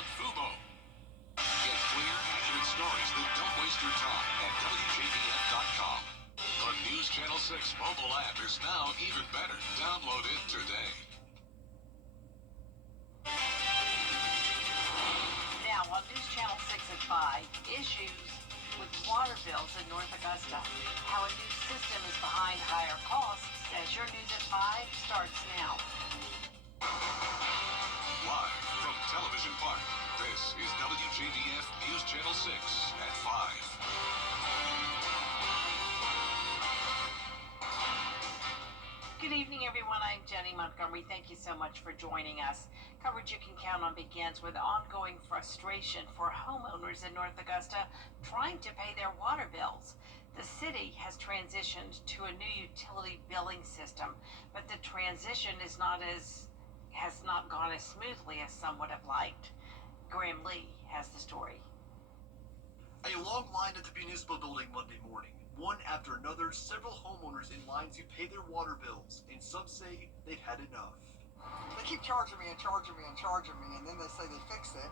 on Fubo. Get clear, accurate stories that don't waste your time at WJBF.com. The News Channel 6 mobile app is now even better. Download it today. Now on News Channel 6 at 5, issues with water bills in North Augusta. How a new system is behind higher costs as your News at 5 starts now. Live from Television Park, this is WJBF News Channel 6 at 5. Good evening, everyone. I'm Jenny Montgomery. Thank you so much for joining us. Coverage you can count on begins with ongoing frustration for homeowners in North Augusta trying to pay their water bills. The city has transitioned to a new utility billing system, but the transition has not gone as smoothly as some would have liked. Graham Lee has the story. A long line at the municipal building Monday morning. One after another, several homeowners in line to pay their water bills, and some say they've had enough. They keep charging me and charging me and charging me, and then they say they fixed it.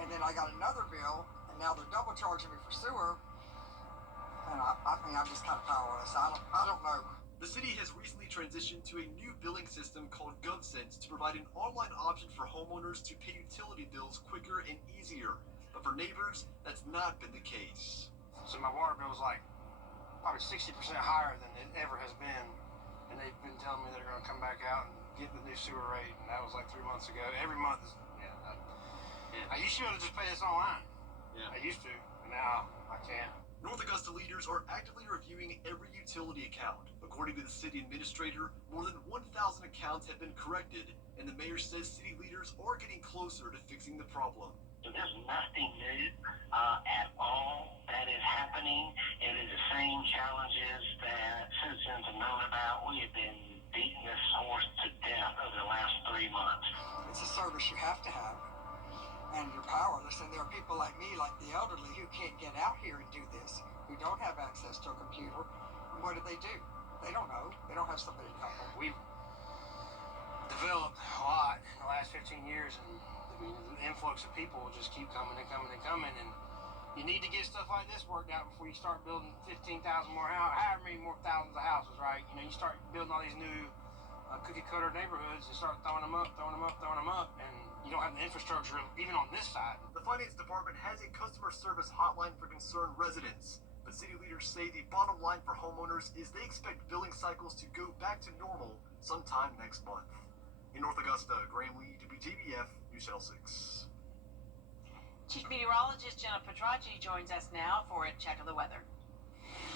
And then I got another bill, and now they're double charging me for sewer. And I'm just kind of powerless. I don't know. The city has recently transitioned to a new billing system called GovSense to provide an online option for homeowners to pay utility bills quicker and easier. But for neighbors, that's not been the case. So my water bill is like probably 60% higher than it ever has been. And they've been telling me they're going to come back out and get the new sewer rate. And that was like 3 months ago. Every month is, I used to be able to just pay this online. Yeah. I used to, but now I can't. North Augusta leaders are actively reviewing every utility account. According to the city administrator, more than 1,000 accounts have been corrected, and the mayor says city leaders are getting closer to fixing the problem. So there's nothing new at all that is happening. It is the same challenges that citizens have known about. We have been beating this horse to death over the last 3 months. It's a service you have to have, and you're powerless. And there are people like me, like the elderly, who can't get out here and do this, who don't have access to a computer. And what do? They don't know. They don't have somebody to help them. We've developed a lot in the last 15 years, and the influx of people will just keep coming and coming and coming, and you need to get stuff like this worked out before you start building 15,000 more houses, however many more thousands of houses, right? You start building all these new cookie-cutter neighborhoods and start throwing them up, and you don't have the infrastructure even on this side. The finance department has a customer service hotline for concerned residents, but city leaders say the bottom line for homeowners is they expect billing cycles to go back to normal sometime next month. In North Augusta, Graham Lee, WJBF, News Channel 6. Chief Meteorologist Jenna Petracci joins us now for a check of the weather.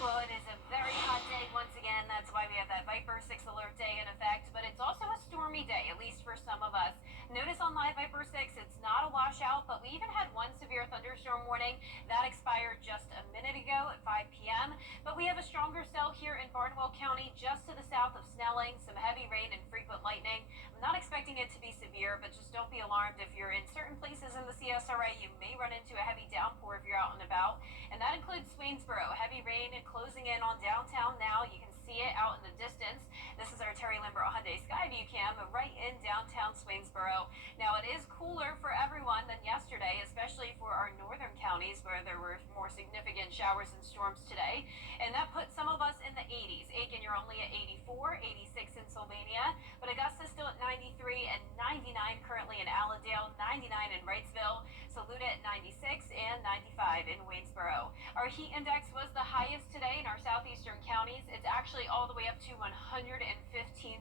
Well, it is a very hot day once again. That's why we have that Viper 6 alert day in effect. But it's also a stormy day, at least for some of us. Notice on Live Viper 6, it's not a washout, but we even had one severe thunderstorm warning. That expired just a minute ago at 5 p.m. But we have a stronger cell here in Barnwell County, just to the south of Snelling. Some heavy rain and frequent lightning. I'm not expecting it to be severe, but just don't be alarmed if you're in certain places in the CSRA. You may run into a heavy downpour if you're out and about. And that includes Swainsboro. Heavy rain closing in on downtown now. You can see it out in the distance. This is our Terry Limborough Hyundai Skyview cam right in downtown Swainsboro. Now it is cooler for everyone than yesterday, especially for our northern counties where there were more significant showers and storms today. And that put some of us in the 80s. Aiken, you're only at 84, 86 in Sylvania, but Augusta still at 93 and 99 currently in Allendale, 99 in Wrightsville, Saluda at 96 and 95 in Waynesboro. Our heat index was the highest today in our southeastern counties. It's actually all the way up to 115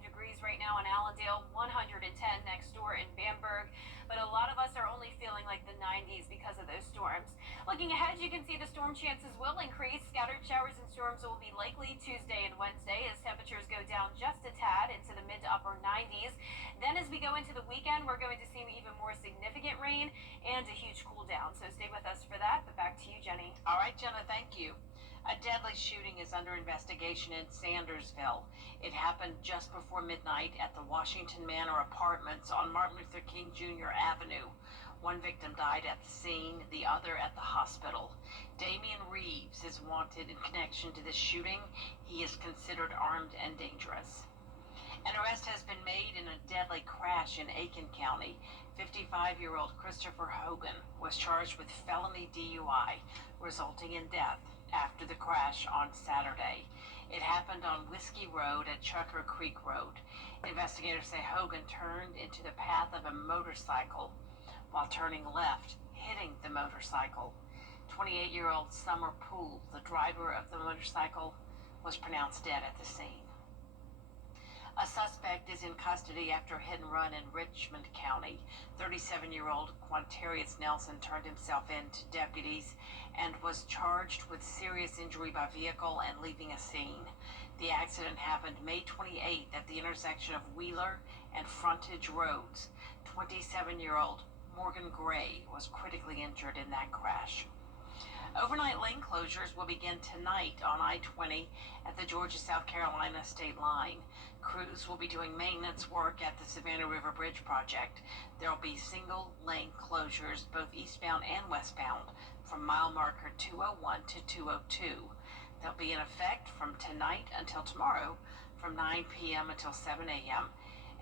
degrees right now in Allendale, 110 next door in Bamberg. But a lot of us are only feeling like the 90s because of those storms. Looking ahead, you can see the storm chances will increase. Scattered showers and storms will be likely Tuesday and Wednesday as temperatures go down just a tad into the mid to upper 90s. Then as we go into the weekend, we're going to see even more significant rain and a huge cool down. So stay with us for that. But back to you, Jenny. All right, Jenna, thank you. A deadly shooting is under investigation in Sandersville. It happened just before midnight at the Washington Manor Apartments on Martin Luther King Jr. Avenue. One victim died at the scene, the other at the hospital. Damian Reeves is wanted in connection to this shooting. He is considered armed and dangerous. An arrest has been made in a deadly crash in Aiken County. 55-year-old Christopher Hogan was charged with felony DUI, resulting in death after the crash on Saturday. It happened on Whiskey Road at Chucker Creek Road. Investigators say Hogan turned into the path of a motorcycle while turning left, hitting the motorcycle. 28-year-old Summer Poole, the driver of the motorcycle, was pronounced dead at the scene. A suspect is in custody after a hit and run in Richmond County. 37-year-old Quantarius Nelson turned himself in to deputies and was charged with serious injury by vehicle and leaving a scene. The accident happened May 28th at the intersection of Wheeler and Frontage Roads. 27-year-old Morgan Gray was critically injured in that crash. Overnight lane closures will begin tonight on I-20 at the Georgia-South Carolina state line. Crews will be doing maintenance work at the Savannah River Bridge project. There will be single lane closures both eastbound and westbound from mile marker 201 to 202. They'll be in effect from tonight until tomorrow from 9 p.m. until 7 a.m.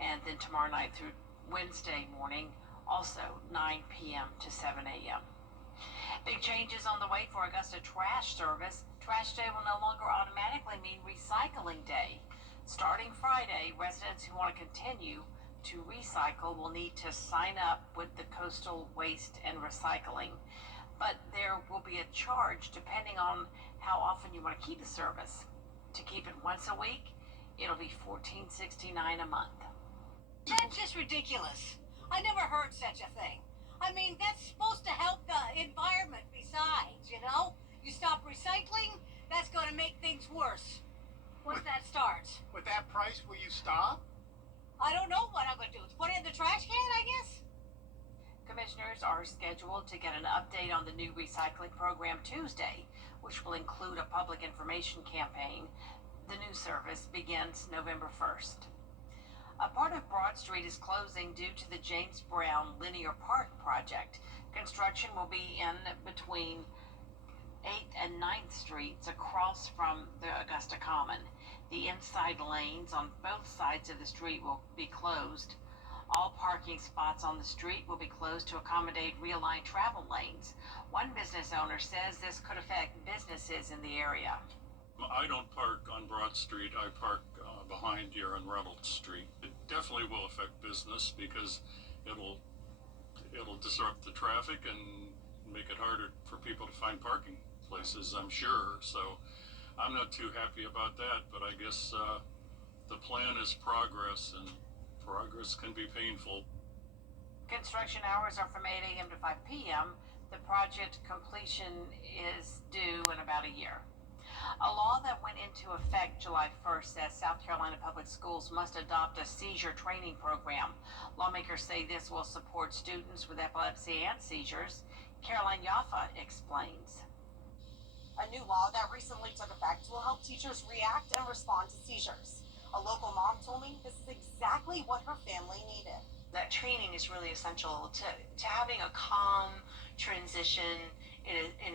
and then tomorrow night through Wednesday morning also 9 p.m. to 7 a.m. Big changes on the way for Augusta Trash Service. Trash Day will no longer automatically mean Recycling Day. Starting Friday, residents who want to continue to recycle will need to sign up with the Coastal Waste and Recycling. But there will be a charge depending on how often you want to keep the service. To keep it once a week, it'll be $14.69 a month. That's just ridiculous. I never heard such a thing. I mean, that's supposed to help the environment besides, you know? You stop recycling, that's going to make things worse. Once that starts. With that price, will you stop? I don't know what I'm going to do. Put it in the trash can, I guess? Commissioners are scheduled to get an update on the new recycling program Tuesday, which will include a public information campaign. The new service begins November 1st. A part of Broad Street is closing due to the James Brown Linear Park project. Construction will be in between 8th and 9th Streets across from the Augusta Common. The inside lanes on both sides of the street will be closed. All parking spots on the street will be closed to accommodate realigned travel lanes. One business owner says this could affect businesses in the area. I don't park on Broad Street. I park behind here on Reynolds Street. It definitely will affect business because it'll disrupt the traffic and make it harder for people to find parking places, I'm sure. So I'm not too happy about that, but I guess the plan is progress, and progress can be painful. Construction hours are from 8 a.m. to 5 p.m. The project completion is due in about a year. A law that went into effect July 1st says South Carolina Public Schools must adopt a seizure training program. Lawmakers say this will support students with epilepsy and seizures. Caroline Yaffa explains. A new law that recently took effect will help teachers react and respond to seizures. A local mom told me this is exactly what her family needed. That training is really essential to having a calm transition in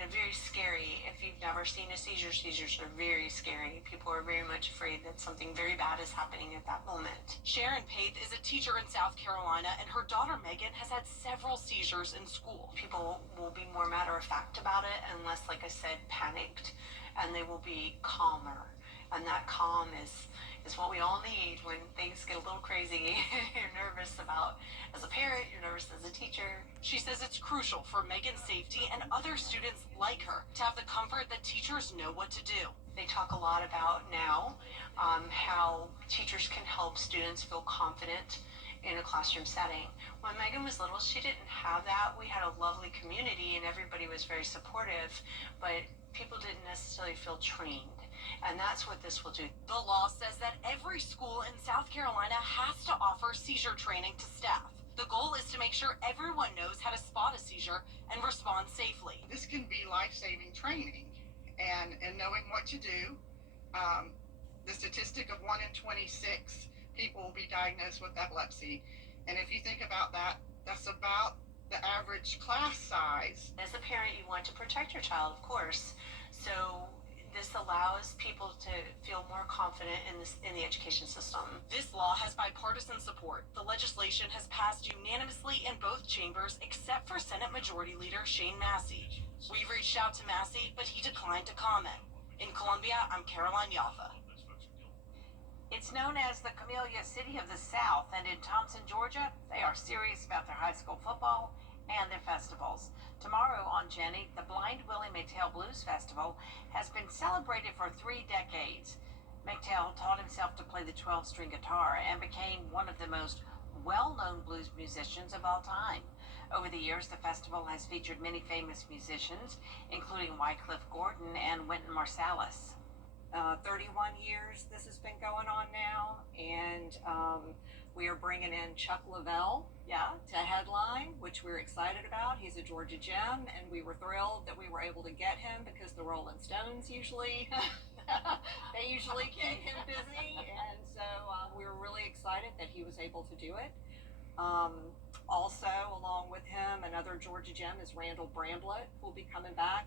a very scary. If you've never seen a seizure, seizures are very scary. People are very much afraid that something very bad is happening at that moment. Sharon Paith is a teacher in South Carolina, and her daughter Megan has had several seizures in school. People will be more matter of fact about it and less, like I said, panicked, and they will be calmer. And that calm is what we all need when things get a little crazy. You're nervous about, as a parent, you're nervous as a teacher. She says it's crucial for Megan's safety and other students like her to have the comfort that teachers know what to do. They talk a lot about now how teachers can help students feel confident in a classroom setting. When Megan was little, she didn't have that. We had a lovely community and everybody was very supportive, but people didn't necessarily feel trained. And that's what this will do. The law says that every school in South Carolina has to offer seizure training to staff. The goal is to make sure everyone knows how to spot a seizure and respond safely. This can be life-saving training, and knowing what to do. The statistic of 1 in 26 people will be diagnosed with epilepsy. And if you think about that, that's about the average class size. As a parent, you want to protect your child, of course. So This allows people to feel more confident in the education system. This law has bipartisan support. The legislation has passed unanimously in both chambers except for Senate Majority Leader Shane Massey. We reached out to Massey, but he declined to comment. In Columbia, I'm Caroline Yaffa. It's known as the Camellia City of the South, and in Thompson, Georgia, they are serious about their high school football and their festivals. Tomorrow on Jenny, the Blind Willie McTell Blues Festival has been celebrated for 3 decades. McTell taught himself to play the 12-string guitar and became one of the most well-known blues musicians of all time. Over the years, the festival has featured many famous musicians, including Wycliffe Gordon and Wynton Marsalis. 31 years this has been going on now, and we are bringing in Chuck Lavelle to headline, which we're excited about. He's a Georgia gem, and we were thrilled that we were able to get him because the Rolling Stones usually they usually keep him busy, and so we were really excited that he was able to do it. Also, along with him, another Georgia gem is Randall Bramblett, who will be coming back.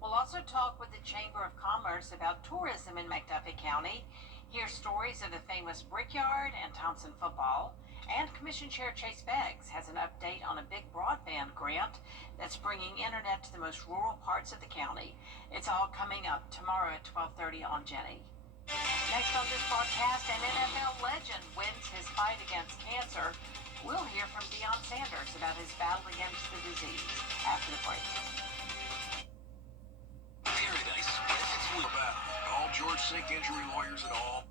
We'll also talk with the Chamber of Commerce about tourism in McDuffie County, hear stories of the famous Brickyard and Thompson football, and Commission Chair Chase Beggs has an update on a big broadband grant that's bringing internet to the most rural parts of the county. It's all coming up tomorrow at 12:30 on Jenny. Next on this broadcast, an NFL legend wins his fight against cancer. We'll hear from Deion Sanders about his battle against the disease after the break. Paradise West about all George Sink injury lawyers at all.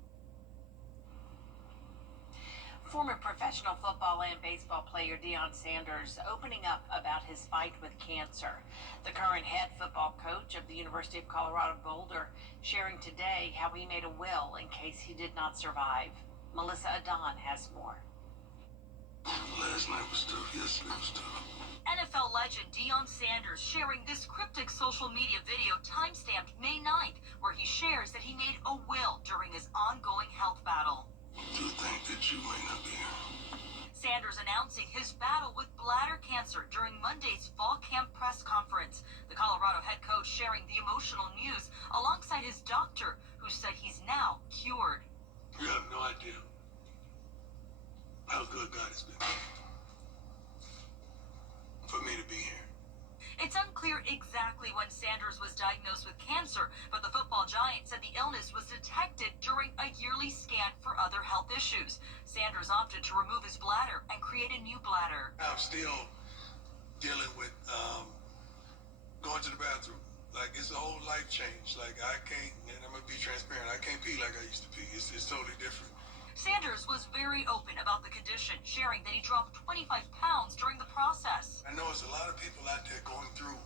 Former professional football and baseball player Deion Sanders opening up about his fight with cancer. The current head football coach of the University of Colorado Boulder sharing today how he made a will in case he did not survive. Melissa Adon has more. Last night was tough, yesterday was tough. NFL legend Deion Sanders sharing this cryptic social media video timestamped May 9th, where he shares that he made a will during his ongoing health battle. To think that you may not be here. Sanders announcing his battle with bladder cancer during Monday's fall camp press conference. The Colorado head coach sharing the emotional news alongside his doctor, who said he's now cured. You have no idea how good God has been for me to be here. It's unclear exactly when Sanders was diagnosed with cancer, but the football giant said the illness was detected during a yearly scan for other health issues. Sanders opted to remove his bladder and create a new bladder. I'm still dealing with going to the bathroom. Like, it's a whole life change. Like, I can't, and I'm going to be transparent, I can't pee like I used to pee. It's totally different. Sanders was very open about the condition, sharing that he dropped 25 pounds during the process. I know there's a lot of people out there going through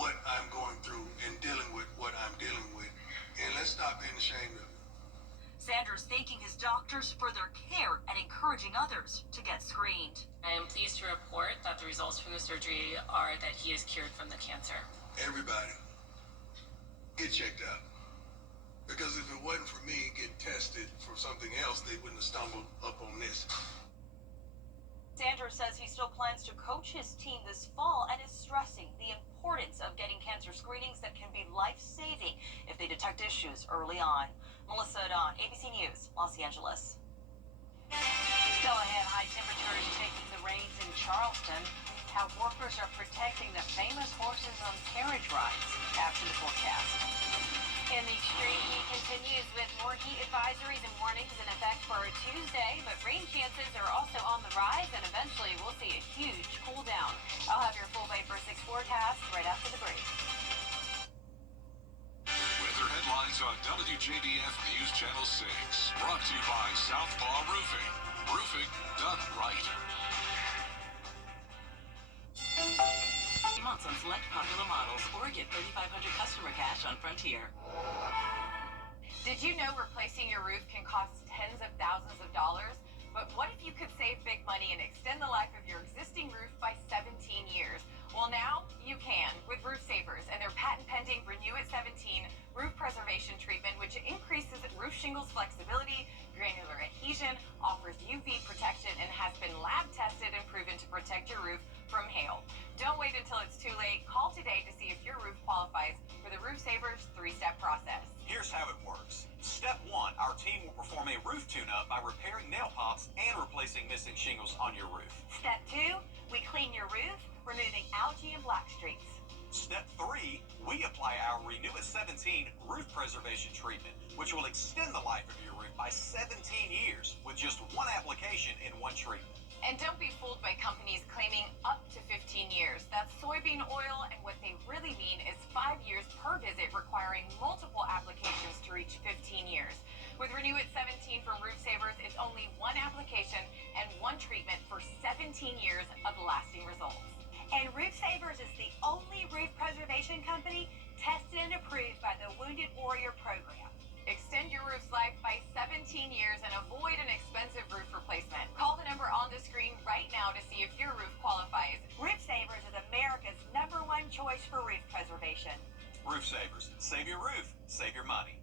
what I'm going through and dealing with what I'm dealing with. And let's stop being ashamed of it. Sanders thanking his doctors for their care and encouraging others to get screened. I am pleased to report that the results from the surgery are that he is cured from the cancer. Everybody, get checked out. Because if it wasn't for me getting tested for something else, they wouldn't have stumbled up on this. Sanders says he still plans to coach his team this fall and is stressing the importance of getting cancer screenings that can be life-saving if they detect issues early on. Melissa Adon, ABC News, Los Angeles. Still ahead, high temperatures taking the reins in Charleston. How workers are protecting the famous horses on carriage rides after the forecast. And the extreme heat continues with more heat advisories and warnings in effect for Tuesday, but rain chances are also on the rise, and eventually we'll see a huge cool down. I'll have your full Vapor 6 forecast right after the break. Weather headlines on WJBF News Channel 6. Brought to you by Southpaw Roofing. Roofing done right. Months on select popular models, or get $3,500 customer cash on Frontier. Did you know replacing your roof can cost tens of thousands of dollars? But what if you could save big money and extend the life of your existing roof by 17 years? Well, now you can with Roof Savers and their patent-pending Renew at 17 roof preservation treatment, which increases roof shingles flexibility, granular adhesion, offers UV protection, and has been lab tested and proven to to protect your roof from hail. Don't wait until it's too late. Call today to see if your roof qualifies for the Roof Savers 3-step process. Here's how it works. Step 1, our team will perform a roof tune-up by repairing nail pops and replacing missing shingles on your roof. Step 2, we clean your roof, removing algae and black streaks. Step 3, we apply our Renew at 17 roof preservation treatment, which will extend the life of your roof by 17 years with just one application and one treatment. And don't be fooled by companies claiming up to 15 years. That's soybean oil, and what they really mean is 5 years per visit, requiring multiple applications to reach 15 years. With Renew at 17 from Roof Savers, it's only one application and one treatment for 17 years of lasting results. And Roof Savers is the only roof preservation company tested and approved by the Wounded Warrior Program. Extend your roof's life by 17 years and avoid an expensive roof replacement. Call the number on the screen right now to see if your roof qualifies. Roof Savers is America's #1 choice for roof preservation. Roof Savers. Save your roof. Save your money.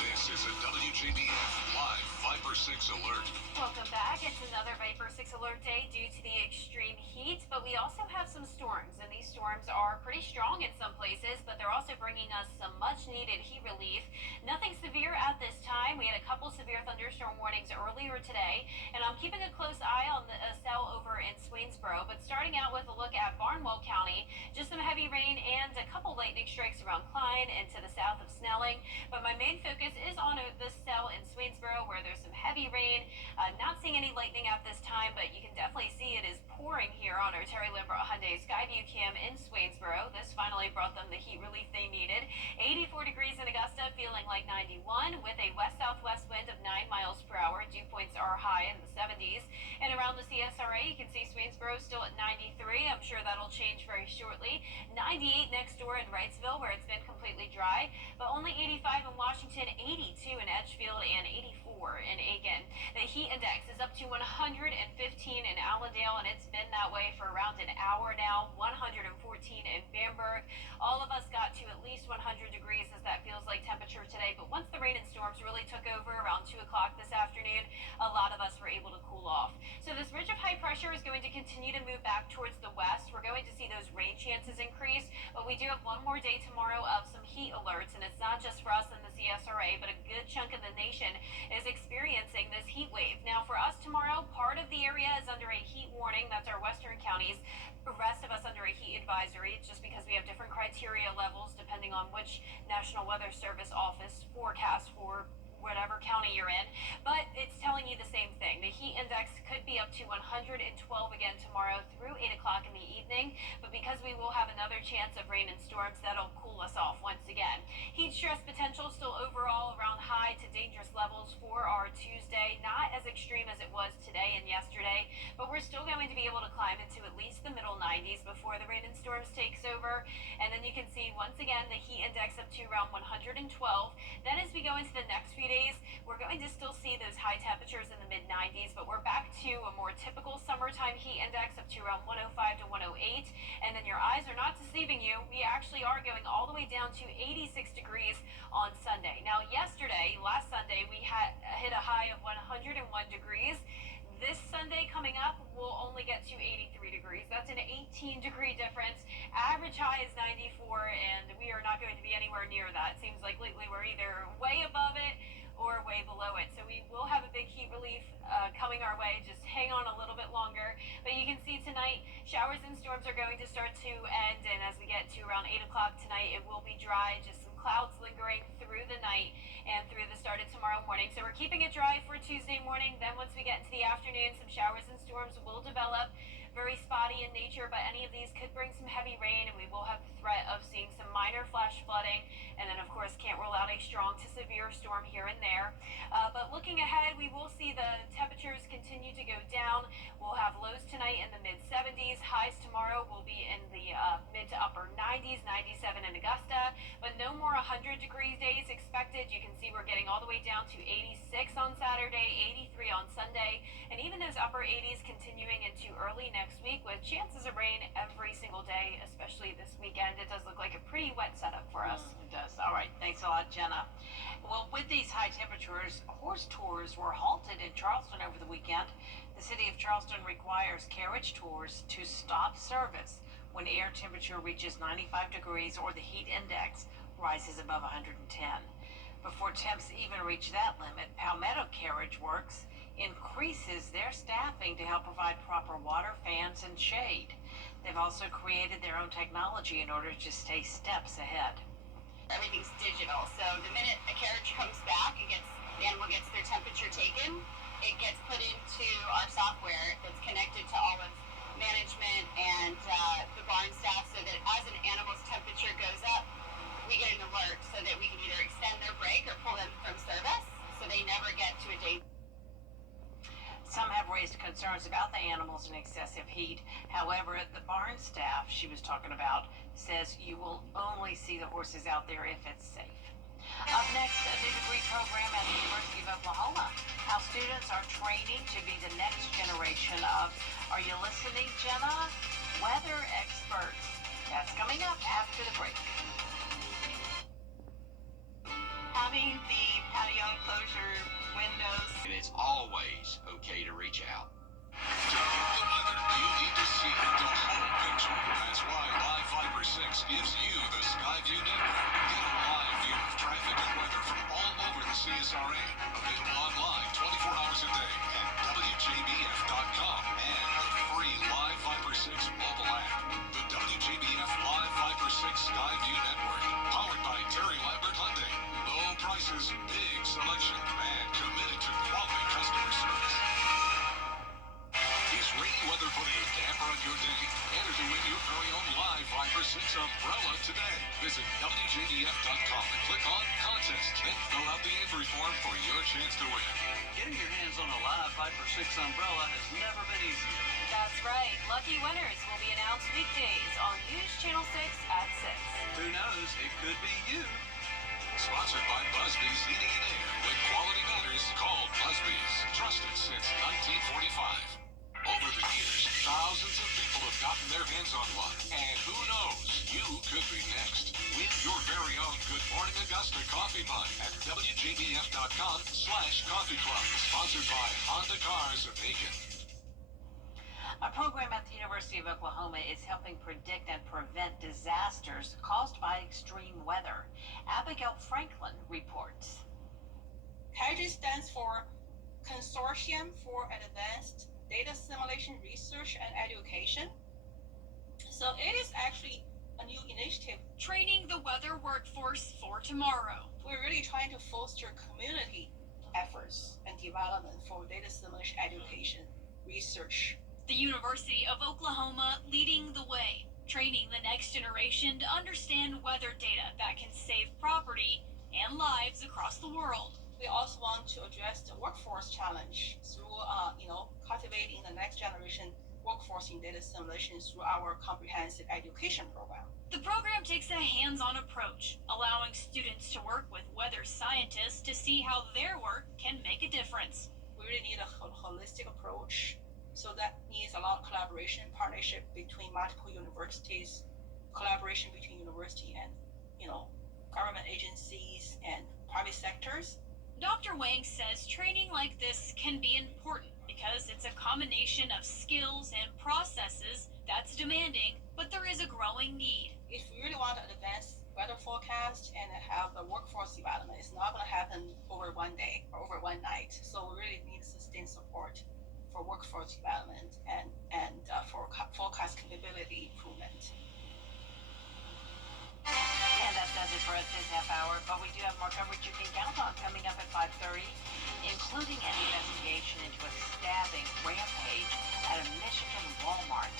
This is a WJBF Live Viper 6 alert. Welcome back. It's another Viper 6 alert day due to the extreme heat, but we also have some storms, and these storms are pretty strong in some places, but they're also bringing us some much needed heat relief. Nothing severe at this time. We had a couple severe thunderstorm warnings earlier today, and I'm keeping a close eye on the cell over in Swainsboro, but starting out with a look at Barnwell County, just some heavy rain and a couple lightning strikes around Klein and to the south of Snelling, but my main focus is on the cell in Swainsboro where there's some heavy rain. Not seeing any lightning at this time, but you can definitely see it is pouring here on our Terry Limbrough Hyundai Skyview Cam in Swainsboro. This finally brought them the heat relief they needed. 84 degrees in Augusta, feeling like 91 with a west-southwest wind of 9 miles per hour. Dew points are high in the 70s. And around the CSRA, you can see Swainsboro still at 93. I'm sure that'll change very shortly. 98 next door in Wrightsville, where it's been completely dry, but only 85 in Washington, 82 in Edgefield, and 84 in Aiken. The heat index is up to 115 in Allendale, and it's been that way for around an hour now. 114 in Bamberg. All of us got to at least 100 degrees, as that feels like temperature today, but once the rain and storms really took over around 2 o'clock this afternoon, a lot of us were able to cool off. So this ridge of high pressure is going to continue to move back towards the west. We're going to see those rain chances increase, but we do have one more day tomorrow of some heat alerts, and it's not just for us in the CSRA, but a good chunk of the nation is experiencing this heat wave. Now for us tomorrow, part of the area is under a heat warning. That's our western counties. The rest of us under a heat advisory. It's just because we have different criteria levels depending on which National Weather Service office forecasts for whatever county you're in, but it's telling you the same thing. The heat index could be up to 112 again tomorrow through 8 o'clock in the evening, but because we will have another chance of rain and storms, that'll cool us off once again. Heat stress potential still overall around high to dangerous levels for our Tuesday, not as extreme as it was today and yesterday, but we're still going to be able to climb into at least the middle 90s before the rain and storms takes over, and then you can see once again the heat index up to around 112. Then as we go into the next few days, we're going to still see those high temperatures in the mid 90s, but we're back to a more typical summertime heat index up to around 105 to 108. And then your eyes are not deceiving you. We actually are going all the way down to 86 degrees on Sunday. Now, last Sunday, we hit a high of 101 degrees. This Sunday coming up, we'll only get to 83 degrees. That's an 18-degree difference. Average high is 94, and we are not going to be anywhere near that. It seems like lately we're either way above it or way below it. So we will have a big heat relief coming our way. Just hang on a little bit longer. But you can see tonight, showers and storms are going to start to end, and as we get to around 8 o'clock tonight, it will be dry, just some clouds lingering through the night and through the start of tomorrow morning. So we're keeping it dry for Tuesday morning. Then once we get into the afternoon, some showers and storms will develop. Very spotty in nature, but any of these could bring some heavy rain, and we will have the threat of seeing some minor flash flooding. And then, of course, can't rule out a strong to severe storm here and there. But looking ahead, we will see the temperatures continue to go down. We'll have lows tonight in the mid-70s. Highs tomorrow will be in the mid to upper 90s, 97 in Augusta. But no more 100-degree days expected. You can see we're getting all the way down to 86 on Saturday, 83 on Sunday, and even those upper 80s continuing into early next next week with chances of rain every single day, especially this weekend. It does look like a pretty wet setup for us. It does. All right. Thanks a lot, Jenna. Well, with these high temperatures, horse tours were halted in Charleston over the weekend. The city of Charleston requires carriage tours to stop service when air temperature reaches 95 degrees or the heat index rises above 110. Before temps even reach that limit, Palmetto Carriage Works increases their staffing to help provide proper water, fans, and shade. They've also created their own technology in order to stay steps ahead. Everything's digital, so the minute a carriage comes back and the animal gets their temperature taken, it gets put into our software that's connected to all of management and the barn staff, so that as an animal's temperature goes up, we get an alert so that we can either extend their break or pull them from service so they never get to a day. Some have raised concerns about the animals in excessive heat. However, the barn staff she was talking about says you will only see the horses out there if it's safe. Up next, a new degree program at the University of Oklahoma. How students are training to be the next generation of, are you listening, Jenna? Weather experts. That's coming up after the break. Having the patio enclosure windows. And it's always okay to reach out. To get the weather you need to see the whole picture. That's why Live Fiber 6 gives you the Skyview network. Get a live view of traffic and weather from all over the CSRA. Available online 24 hours a day at WJBF.com and the free Live Fiber 6 mobile app. The WJBF Live Fiber 6 Skyview network. Powered by Terry Lambert Hyundai. Low prices, big selection, and committed to quality customer service. Is rainy weather putting a damper on your day? Enter to win your very own Live Viper 6 umbrella today. Visit WJBF.com and click on Contest. Then fill out the entry form for your chance to win. Getting your hands on a Live Viper 6 umbrella has never been easier. That's right. Lucky winners will be announced weekdays on News Channel 6 at 6. Who knows? It could be you. Sponsored by Busby's Heating and Air. When quality matters, call Busby's. Trusted since 1945. Over the years, thousands of people have gotten their hands on one. And who knows, you could be next. Win your very own Good Morning Augusta coffee mug at WJBF.com/coffee club. Sponsored by Honda Cars of Aiken. A program at the University of Oklahoma is helping predict and prevent disasters caused by extreme weather. Abigail Franklin reports. CAGRI stands for Consortium for Advanced Data Simulation Research and Education. So it is actually a new initiative. Training the weather workforce for tomorrow. We're really trying to foster community efforts and development for data simulation education research. The University of Oklahoma leading the way, training the next generation to understand weather data that can save property and lives across the world. We also want to address the workforce challenge through, cultivating the next generation workforce in data simulation through our comprehensive education program. The program takes a hands-on approach, allowing students to work with weather scientists to see how their work can make a difference. We really need a holistic approach. So that means a lot of collaboration, partnership between multiple universities, collaboration between university and, government agencies and private sectors. Dr. Wang says training like this can be important because it's a combination of skills and processes that's demanding, but there is a growing need. If we really want to advance weather forecast and have the workforce development, it's not going to happen over one day or over one night. So we really need sustained support for workforce development and for forecast capability improvement. And that does it for us this half hour, but we do have more coverage you can count on coming up at 5:30, including an investigation into a stabbing rampage at a Michigan Walmart.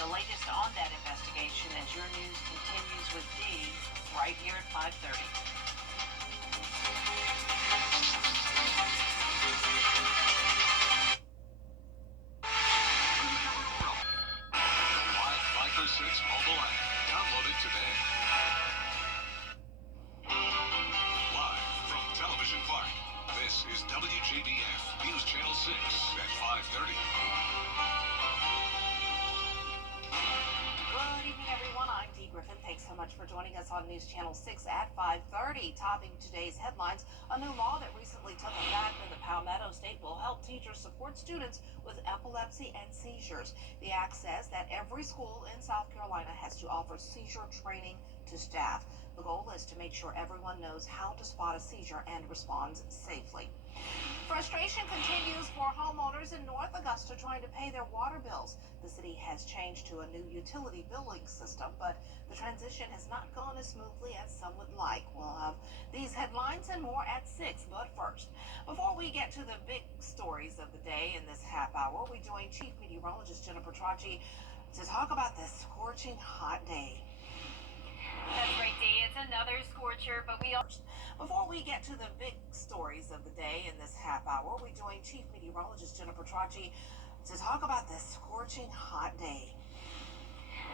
The latest on that investigation as your news continues with Dee right here at 5:30. Viper 6 mobile app. Download it today. Live from Television Park, this is WJBF News Channel 6 at 5:30. joining us on News Channel 6 at 5:30. Topping today's headlines, a new law that recently took effect in the Palmetto State will help teachers support students with epilepsy and seizures. The act says that every school in South Carolina has to offer seizure training to staff. The goal is to make sure everyone knows how to spot a seizure and respond safely. Frustration continues for homeowners in North Augusta trying to pay their water bills. The city has changed to a new utility billing system, but the transition has not gone as smoothly as some would like. We'll have these headlines and more at 6, but first, before we get to the big stories of the day in this half hour, we join Chief Meteorologist Jennifer Tracci to talk about this scorching hot day. That's right, Dee. It's another scorcher, but Before we get to the big stories of the day in this half hour, we join Chief Meteorologist Jennifer Tracci to talk about this scorching hot day.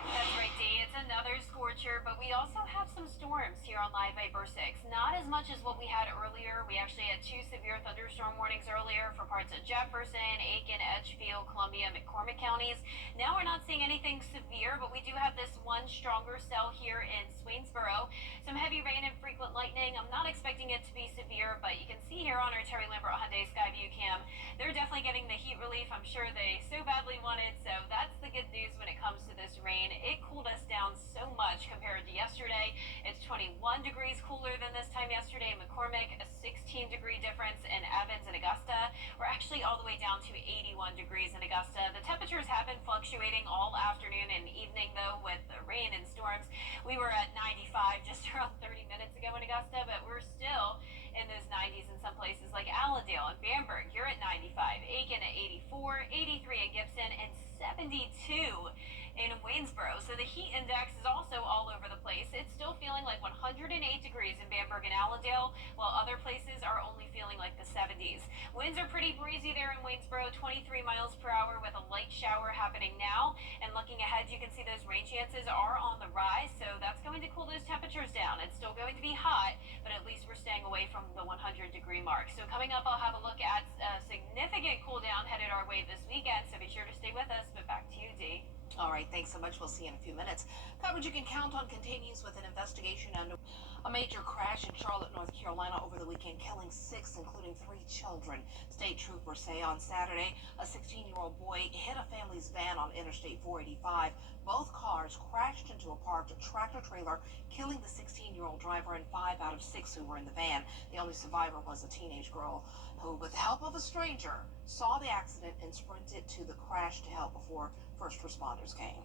That's right, Dee. It's another scorcher, but we also have some storms here on Live Vapor 6. Not as much as what we had earlier. We actually had 2 severe thunderstorm warnings earlier for parts of Jefferson, Aiken, Edgefield, Columbia, McCormick counties. Now we're not seeing anything severe, but we do have this one stronger cell here in Swainsboro. Some heavy rain and frequent lightning. I'm not expecting it to be severe, but you can see here on our Terry Lambert Hyundai Skyview cam, they're definitely getting the heat relief I'm sure they so badly wanted. So that's the good news when it comes to this rain. It cooled us down so much compared to yesterday. It's 21 degrees cooler than this time yesterday in McCormick, a 16-degree difference in Evans and Augusta. We're actually all the way down to 81 degrees in Augusta. The temperatures have been fluctuating all afternoon and evening, though, with the rain and storms. We were at 95 just around 30 minutes ago in Augusta, but we're still in those 90s in some places like Allendale and Bamberg. You're at 95, Aiken at 84, 83 in Gibson, and 72 in Waynesboro. So the heat index is also all over the place. It's still feeling like 108 degrees in Bamberg and Allendale, while other places are only feeling like the 70s. Winds are pretty breezy there in Waynesboro, 23 miles per hour with a light shower happening now. And looking ahead, you can see those rain chances are on the rise, so that's going to cool those temperatures down. It's still going to be hot, but at least we're staying away from the 100-degree mark. So coming up, I'll have a look at a significant cool down headed our way this weekend, so be sure to stay with us. But back to you, Dee. All right, thanks so much. We'll see you in a few minutes. Coverage you can count on continues with an investigation into a major crash in Charlotte, North Carolina over the weekend, killing 6, including 3 children. State troopers say on Saturday, a 16-year-old boy hit a family's van on Interstate 485. Both cars crashed into a parked tractor-trailer, killing the 16-year-old driver and 5 out of 6 who were in the van. The only survivor was a teenage girl who, with the help of a stranger, saw the accident and sprinted to the crash to help before first responders came.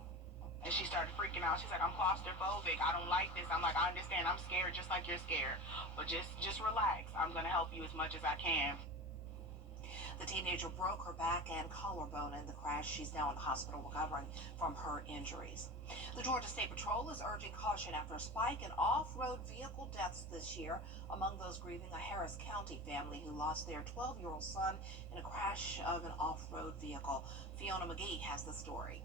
And she started freaking out. She's like, I'm claustrophobic. I don't like this. I'm like, I understand. I'm scared just like you're scared. But just relax. I'm going to help you as much as I can. The teenager broke her back and collarbone in the crash. She's now in the hospital recovering from her injuries. The Georgia State Patrol is urging caution after a spike in off-road vehicle deaths this year. Among those grieving, a Harris County family who lost their 12-year-old son in a crash of an off-road vehicle. Fiona McGee has the story.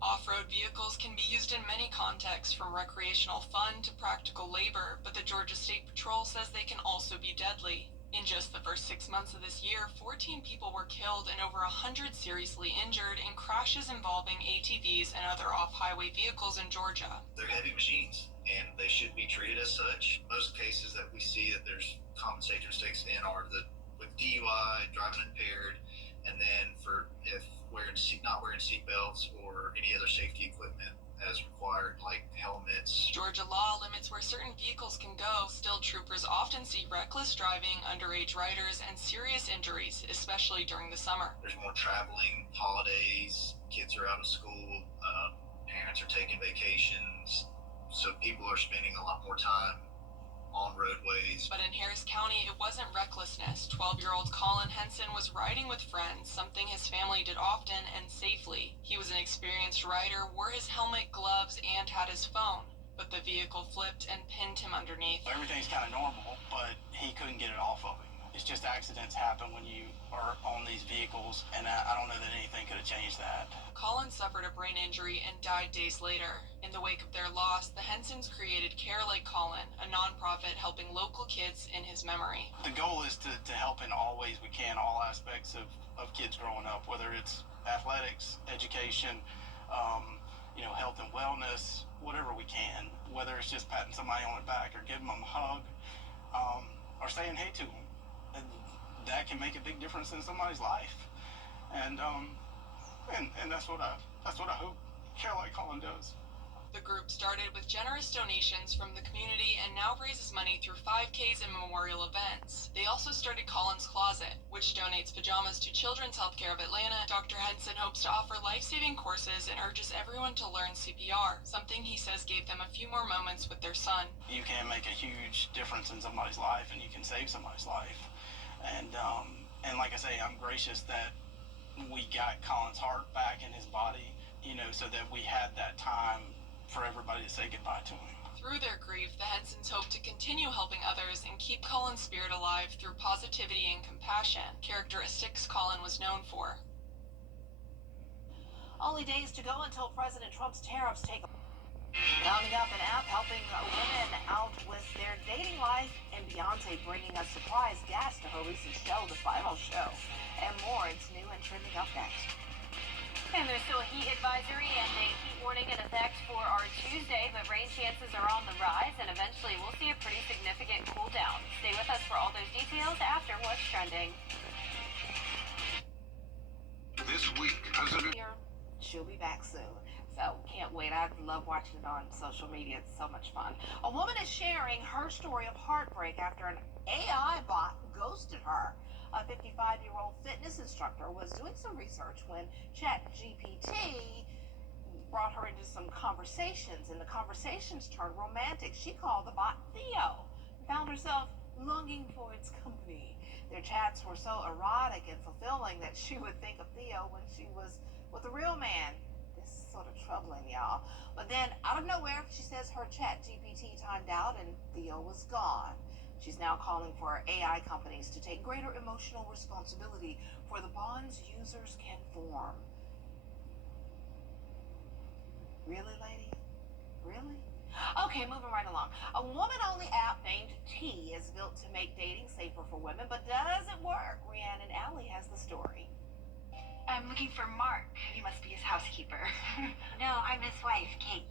Off-road vehicles can be used in many contexts, from recreational fun to practical labor, but the Georgia State Patrol says they can also be deadly. In just the first 6 months of this year, 14 people were killed and over 100 seriously injured in crashes involving ATVs and other off-highway vehicles in Georgia. They're heavy machines, and they should be treated as such. Most cases that we see that there's common safety mistakes in are with DUI, driving impaired, and then for if not wearing seat belts or any other safety equipment as required, like helmets. Georgia law limits where certain vehicles can go. Still, troopers often see reckless driving, underage riders, and serious injuries, especially during the summer. There's more traveling, holidays, kids are out of school, parents are taking vacations, so people are spending a lot more time on roadways. But in Harris County, it wasn't recklessness. 12-year-old Colin Henson was riding with friends, something his family did often and safely. He was an experienced rider, wore his helmet, gloves, and had his phone. But the vehicle flipped and pinned him underneath. Everything's kind of normal, but he couldn't get it off of him. It's just accidents happen when you are on these vehicles, and I don't know that anything could have changed that. Colin suffered a brain injury and died days later. In the wake of their loss, the Hensons created Care Like Colin, a nonprofit helping local kids in his memory. The goal is to help in all ways we can, all aspects of kids growing up, whether it's athletics, education, health and wellness, whatever we can, whether it's just patting somebody on the back or giving them a hug, or saying hey to them. And that can make a big difference in somebody's life. And that's what I hope Caroline Collin does. The group started with generous donations from the community and now raises money through 5Ks and memorial events. They also started Collins Closet, which donates pajamas to Children's Healthcare of Atlanta. Dr. Henson hopes to offer life-saving courses and urges everyone to learn CPR, something he says gave them a few more moments with their son. You can make a huge difference in somebody's life, and you can save somebody's life. And like I say, I'm gracious that we got Colin's heart back in his body, so that we had that time for everybody to say goodbye to him. Through their grief, the Hensons hope to continue helping others and keep Colin's spirit alive through positivity and compassion, characteristics Colin was known for. Only days to go until President Trump's tariffs take. Coming up, an app helping women out with their dating life, and Beyonce bringing a surprise guest to her recent show, The Final Show. And more, it's new and trending up next. And there's still a heat advisory and a heat warning in effect for our Tuesday, but rain chances are on the rise, and eventually we'll see a pretty significant cool down. Stay with us for all those details after What's Trending. This week, President... She'll be back soon. So can't wait. I love watching it on social media. It's so much fun. A woman is sharing her story of heartbreak after an AI bot ghosted her. A 55-year-old fitness instructor was doing some research when ChatGPT brought her into some conversations, and the conversations turned romantic. She called the bot Theo and found herself longing for its company. Their chats were so erotic and fulfilling that she would think of Theo when she was with a real man. This is sort of troubling, y'all. But then, out of nowhere, she says her ChatGPT timed out and Theo was gone. She's now calling for AI companies to take greater emotional responsibility for the bonds users can form. Really, lady? Really? Okay, moving right along. A woman-only app named T is built to make dating safer for women, but does it work? Rhiannon Alley has the story. I'm looking for Mark. You must be his housekeeper. No, I'm his wife, Kate.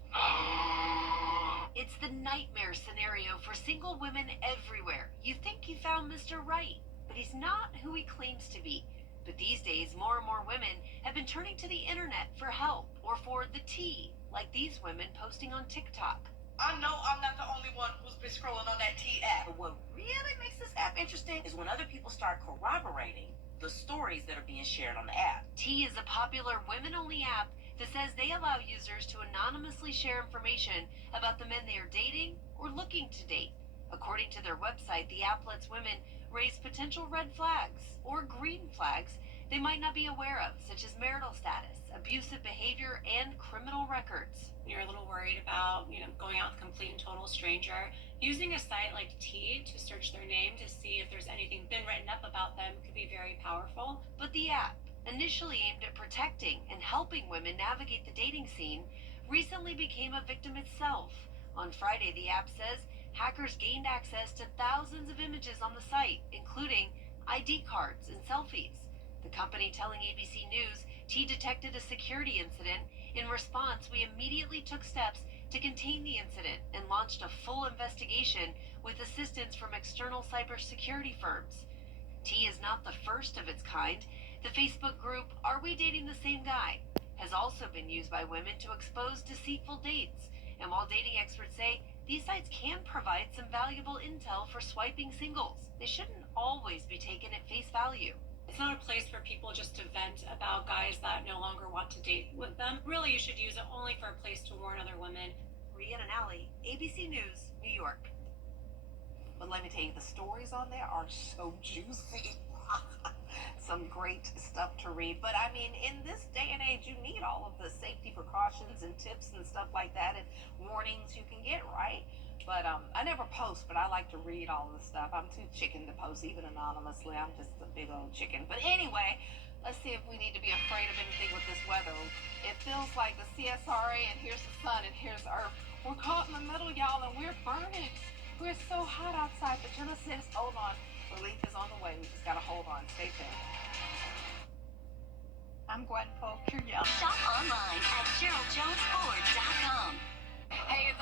It's the nightmare scenario for single women everywhere. You think you found Mr. Right, but he's not who he claims to be. But these days, more and more women have been turning to the internet for help or for the tea, like these women posting on TikTok. I know I'm not the only one who's been scrolling on that T app. But what really makes this app interesting is when other people start corroborating the stories that are being shared on the app. T is a popular women-only app that says they allow users to anonymously share information about the men they are dating or looking to date. According to their website, the app lets women raise potential red flags or green flags they might not be aware of, such as marital status, abusive behavior, and criminal records. You're a little worried about, going out with a complete and total stranger. Using a site like T to search their name to see if there's anything been written up about them could be very powerful. But the app, initially aimed at protecting and helping women navigate the dating scene, recently became a victim itself. On Friday, the app says hackers gained access to thousands of images on the site, including ID cards and selfies. The company telling ABC News T detected a security incident. In response, we immediately took steps to contain the incident and launched a full investigation with assistance from external cybersecurity firms. T is not the first of its kind. The Facebook group Are We Dating the Same Guy has also been used by women to expose deceitful dates. And while dating experts say these sites can provide some valuable intel for swiping singles, they shouldn't always be taken at face value. It's not a place for people just to vent about guys that no longer want to date with them. Really, you should use it only for a place to warn other women. Rhiannon Alley, ABC News, New York. But let me tell you, the stories on there are so juicy. Some great stuff to read. But I mean, in this day and age, you need all of the safety precautions and tips and stuff like that and warnings you can get, right? But I never post, but I like to read all of the stuff. I'm too chicken to post, even anonymously. I'm just a big old chicken. But anyway, let's see if we need to be afraid of anything with this weather. It feels like the CSRA, and here's the sun, and here's Earth. We're caught in the middle, y'all, and we're burning. We're so hot outside, but Jenna says, hold on. Relief is on the way. We just got to hold on. Stay tuned. I'm Gwen Polk. Shop online at GeraldJonesFord.com.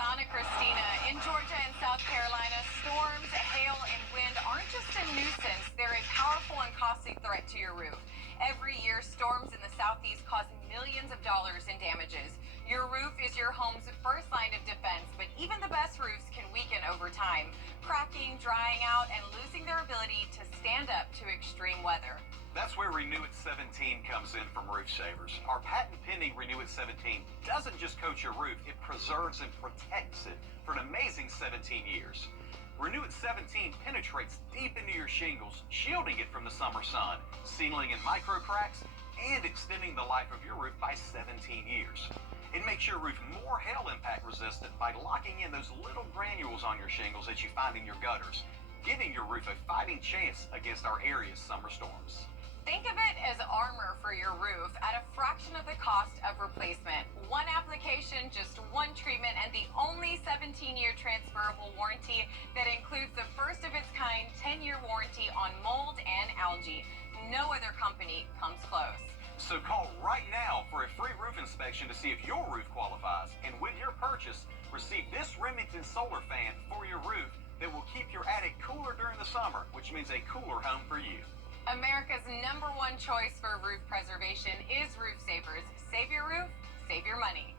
Anna Christina. In Georgia and South Carolina, storms, hail, and wind aren't just a nuisance. They're a powerful and costly threat to your roof. Every year, storms in the southeast cause millions of dollars in damages. Your roof is your home's first line of defense, but even the best roofs can weaken over time, cracking, drying out, and losing their ability to stand up to extreme weather. That's where Renew It 17 comes in from Roof Savers. Our patent-pending Renew It 17 doesn't just coat your roof, it preserves and protects it for an amazing 17 years. Renew It 17 penetrates deep into your shingles, shielding it from the summer sun, sealing in micro cracks, and extending the life of your roof by 17 years. It makes your roof more hail impact resistant by locking in those little granules on your shingles that you find in your gutters, giving your roof a fighting chance against our area's summer storms. Think of it as armor for your roof at a fraction of the cost of replacement. One application, just one treatment, and the only 17-year transferable warranty that includes the first of its kind 10-year warranty on mold and algae. No other company comes close. So call right now for a free roof inspection to see if your roof qualifies. And with your purchase, receive this Remington solar fan for your roof that will keep your attic cooler during the summer, which means a cooler home for you. America's #1 choice for roof preservation is Roof Savers. Save your roof, save your money.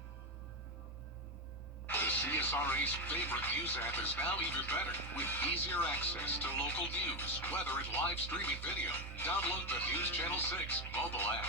The CSRA's favorite news app is now even better with easier access to local news, weather, and live streaming video. Download the News Channel 6 mobile app.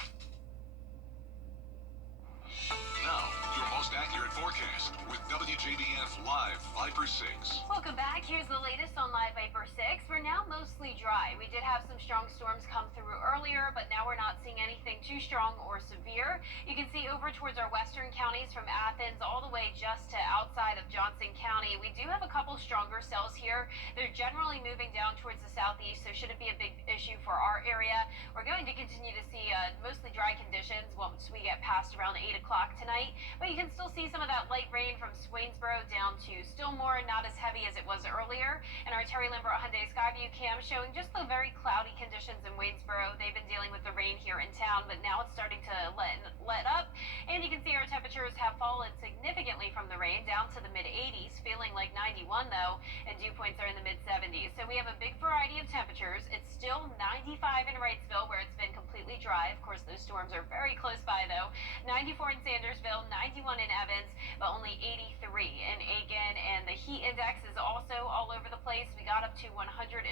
Now, your most accurate forecast with WJBF Live Viper 6. Welcome back. Here's the latest on Live Viper 6. We're now mostly dry. We did have some strong storms come through earlier, but now we're not seeing anything too strong or severe. You can see over towards our western counties from Athens all the way just to outside of Johnson County. We do have a couple stronger cells here. They're generally moving down towards the southeast, so shouldn't be a big issue for our area. We're going to continue to see mostly dry conditions once we get past around 8 o'clock tonight, but you can still see some of that light rain from Swainsboro down to Stillmore, not as heavy as it was earlier. And our Terry Lambert Hyundai Skyview cam showing just the very cloudy conditions in Waynesboro. They've been dealing with the rain here in town, but now it's starting to let up. And you can see our temperatures have fallen significantly from the rain down to the mid-80s, feeling like 91 though, and dew points are in the mid-70s. So we have a big variety of temperatures. It's still 95 in Wrightsville where it's been completely dry. Of course, those storms are very close by though. 94 in Sandersville, 91 in Evans, but only 83 in Aiken, and the heat index is also all over the place. We got up to 115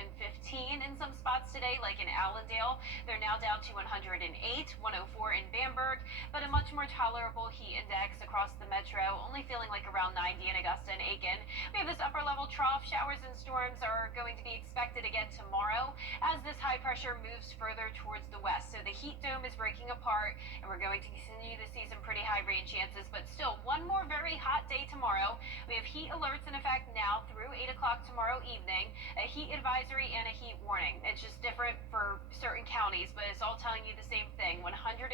in some spots today, like in Allendale. They're now down to 108, 104 in Bamberg, but a much more tolerable heat index across the metro, only feeling like around 90 in Augusta and Aiken. We have this upper level trough. Showers and storms are going to be expected again tomorrow as this high pressure moves further towards the west. So the heat dome is breaking apart, and we're going to continue to see some pretty high rain chances, but still one more very hot day tomorrow. We have heat alerts in effect now through 8 o'clock tomorrow evening, a heat advisory and a heat warning. It's just different for certain counties, but it's all telling you the same thing. 112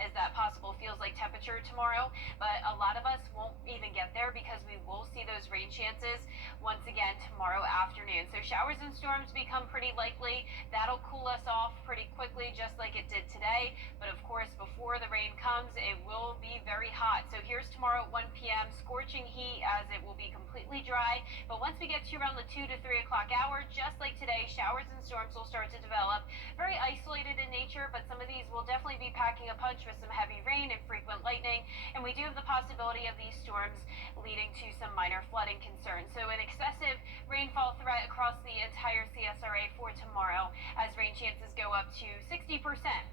is that possible feels like temperature tomorrow, but a lot of us won't even get there because we will see those rain chances once again tomorrow afternoon. So showers and storms become pretty likely. That'll cool us off pretty quickly, just like it did today. But of course, before the rain comes, it will be very hot. So here's tomorrow at 1 p.m., scorching heat as it will be completely dry. But once we get to around the 2 to 3 o'clock hour, just like today, showers and storms will start to develop. Very isolated in nature, but some of these will definitely be packing a punch with some heavy rain and frequent lightning. And we do have the possibility of these storms leading to some minor flooding concerns. So an excessive rainfall threat across the entire CSRA for tomorrow as rain chances go up to 60%.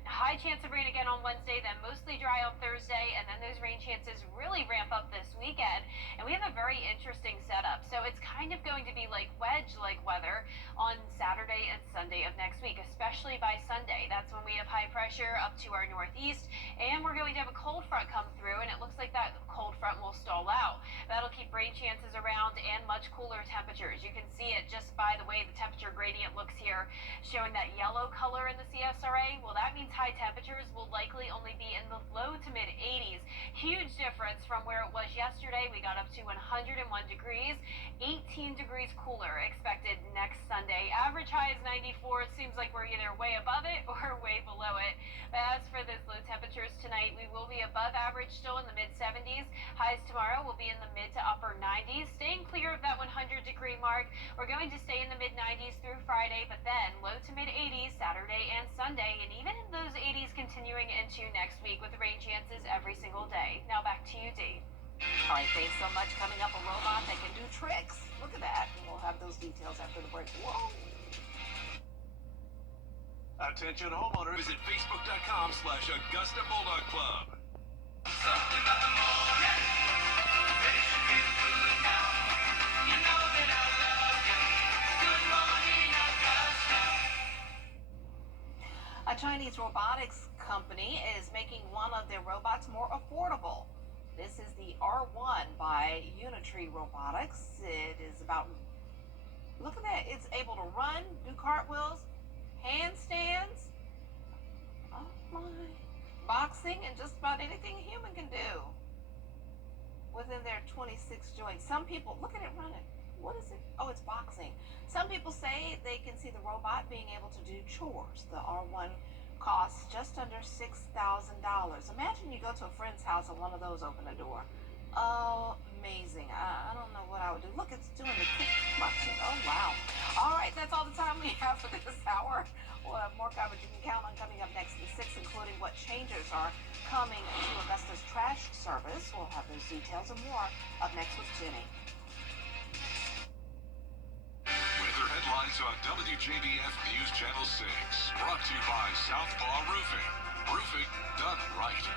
High chance of rain again on Wednesday, then mostly dry on Thursday, and then those rain chances really ramp up this weekend. And we have a very interesting setup. So it's kind of going to be like wedge-like weather on Saturday and Sunday of next week, especially by Sunday. That's when we have high pressure up to our northeast, and we're going to have a cold front come through, and it looks like that cold front will stall out. That'll keep rain chances around and much cooler temperatures. You can see it just by the way the temperature gradient looks here, showing that yellow color in the CSRA. Well, that means high temperatures will likely only be in the low to mid 80s Huge difference from where it was yesterday. We got up to 101 degrees, 18 degrees cooler expected next Sunday. Average high is 94. It seems like we're either way above it or way below it. But as for those low temperatures tonight, we will be above average still in the mid-70s. Highs tomorrow will be in the mid to upper 90s, staying clear of that 100-degree mark. We're going to stay in the mid-90s through Friday, but then low to mid-80s Saturday and Sunday, and even in those 80s continuing into next week with rain chances every single day. Now back to you, Dee. All right, thanks so much. Coming up, a robot that can do tricks. Look at that. And we'll have those details after the break. Whoa. Attention homeowners, visit facebook.com/Augusta Bulldog Club. Something about the morning. Makes you feel good now. You know that I love you. Good morning, Augusta. A Chinese robotics company is making one of their robots more affordable. This is the R1 by Unitree Robotics. It is about, look at that, it's able to run, do cartwheels, handstands, oh my, boxing, and just about anything a human can do within their 26 joints. Some people, look at it running. What is it? Oh, it's boxing. Some people say they can see the robot being able to do chores. The R1 costs just under $6,000. Imagine you go to a friend's house and one of those open a door. Oh, amazing. I don't know what I would do. Look, it's doing the kickboxing. Oh, wow. All right, that's all the time we have for this hour. We'll have more coverage you can count on coming up next at 6, including what changes are coming to Augusta's trash service. We'll have those details and more up next with Jenny. Weather headlines on WJBF News Channel 6. Brought to you by Southpaw Roofing. Roofing done right.